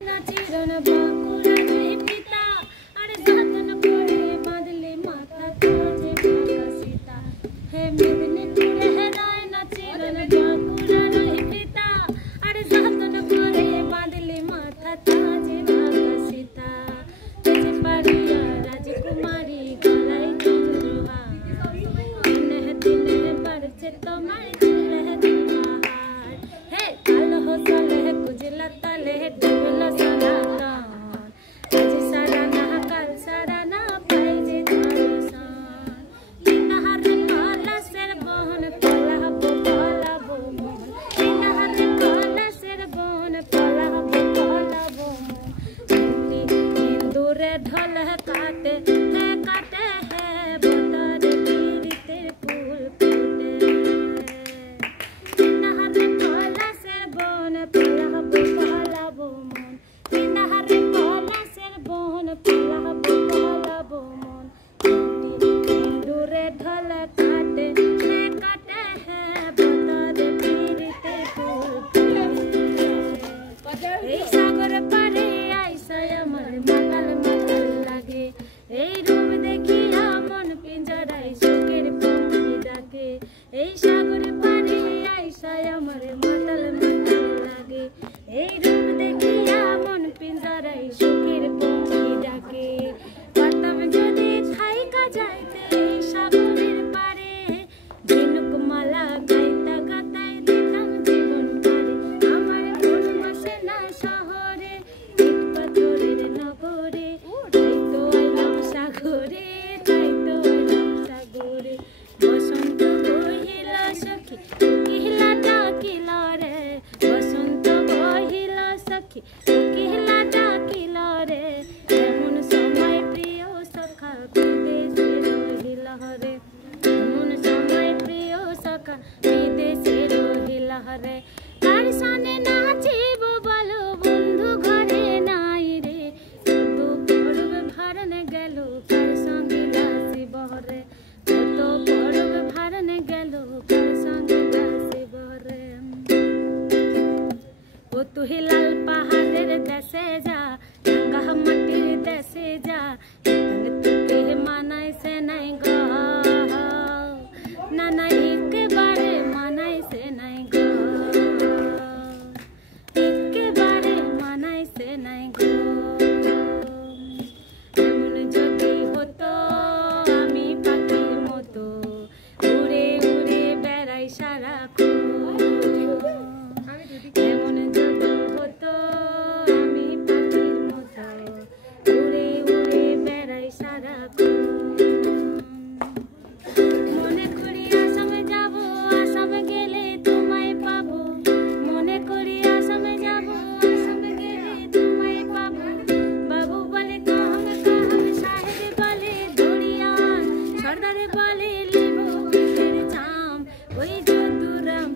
চিরন বাঁকুড়ারে পিতা আরে যতন করে বাঁধলে মাথা তোজে বাঁকা সীতা হে মেদিনীপুরে হে রায়না চিরন বাঁকুড়ারে পিতা আরে যতন করে বাঁধলে মাথা তোজে বাঁকা সীতা তেজে পারিয়া রাজকুমারী গলায় চন্দ্রহা দিনে দিনে বাড়ছে তোমার চুলে দুহার হে কালো হসলে কুজলা তালে ডুবলা ढोल काटे है बतर पीड़िते फूल फूटे नहर कोला से बोन पलहबो पहलाबो मन नहर कोला से बोन पलहबो पहलाबो मन दूरे ढोल काटे है बतर पीड़िते फूल फूटे सागर पारे आइसा अमर माताल এই রূপ দেখিয়া মন পিঞ্জরায় শোকের পাখি ডাকে এই সাগরে পারে আইসা আমার মাতাল মাতাল লাগে এই রূপ দেখিয়া মন পিঞ্জরায় শোকের পাখি ডাকে পারতাম যদি থাইকা যাইতে এই সাগরের পারে ঝিনুক মালা গাইতা গাতাই দিতাম জীবন পারে আমার মন বসে না শহরে ইট পাথরের নগরে সাগরে তাইতো সাগরে বসন্ত বহিলা সখী কিহলা ডাকিল রে বসন্ত বহিলা সখী কিহলা ডাকিল রে এমন সময় প্রিয় সখা বিদেশে রহিল রে এমন সময় প্রিয় সখা বিদেশে রহিল রে কার সানে নাচিব বলো বন্ধু ঘরে নাই রে কত পর্ব ভারন গেল কার সঙ্গে গাছে বহরে কত পর্ব ভারন গেল কার সঙ্গে গাছে বহরে ও তুই লাল পাহাড়ের দেশে যা গঙ্গা মাটির দেশে যা তোকে মানাই সে নাই গো না না একেবারে মানাই সে নাই গো একেবারে মানাই সে নাই গো এমন যদি হতো আমি পাখির মতো উড়ে উড়ে বেড়াই সারাক্ষণ মনে করি আসামে যাব আসামে গেলে তোমায় পাবো মনে করি আসামে যাব আসামে গেলে তোমায় পাবো বাবু বলে কাহাম সাহেব বলে দড়িয়ান সর্দারে বলে লেবু পিঠের চাম ওই যদুরাম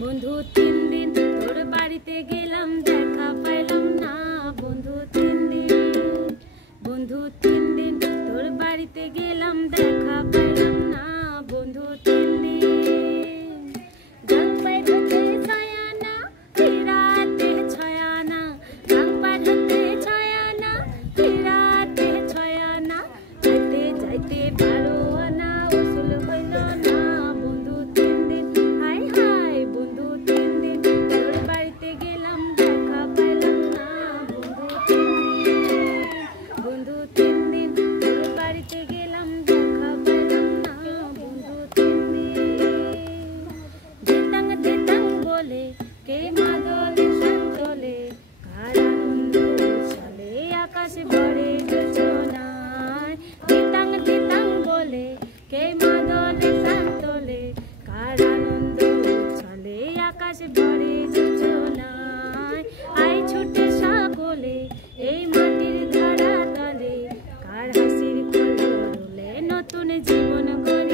বন্ধু 3 দিন তোর বাড়িতে গেলাম দেখা পাইলাম না বন্ধু 3 দিন তোর বাড়িতে গেলাম দেখা পাইলাম না বন্ধু 3 দিন গাং পাই হতে ছায়ানা ফিরাতে ছায়ানা গাং পাই হতে ছায়ানা ফিরাতে ছায়ানা যাইতে যাইতে বারো আনা উসুল হইল না বন্ধু 3 দিন হাই হাই বন্ধু 3 দিন তোর বাড়িতে গেলাম দেখা পাইলাম না বন্ধু 3 দিন তোর বাড়িতে গেলাম দেখা পাইলাম না বন্ধু 3 দিন যেতাং বলে কে মাদলে সন্তলে কার আনন্দ চলে আকাশে ভরে যোজনায় যেতাং বলে কে মাদলে সন্তলে কার আনন্দ চলে নতুন জীবন গড়ে